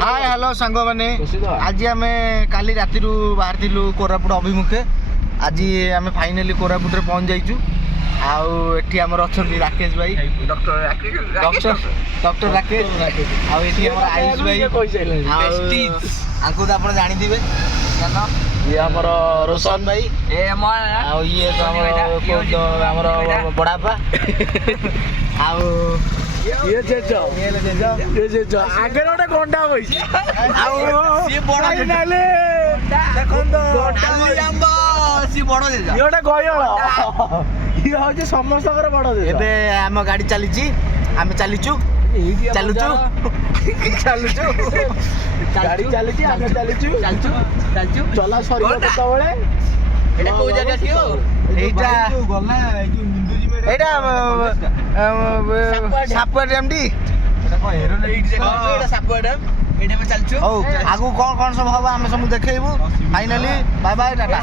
Hi hello सांग मैंने आज आम काली राति बाहर कोरापुट अभिमुखे आज आम फाइनाली कोरापुट पहुंच जाइचु आउठी आमर अच्छा राकेश भाई डॉक्टर राकेश आउठी आयुष भाई आपको तो आप जानी ये हमर रोशन भाई ये बड़ापा ये जेजो आगे गोटे गंडा बइसी सी बड़ नाले देखन सी बड़ जेजा ये गोटे गयळ ये होजे समस्तकर बड़ जेजा एबे हम गाड़ी चलीची हम चलीचु चलुचु चलुचु गाड़ी चलीची हम चलीचु चलचु चला सरियो केतबेले एटा को जगह कियो एटा गला जो हिंदूजी में एटा सापुआ डैम डी सापुआ डैम एटा में चलचु आगु कौन सब हवा हम सब देखैबु फाइनली बाय बाय टाटा।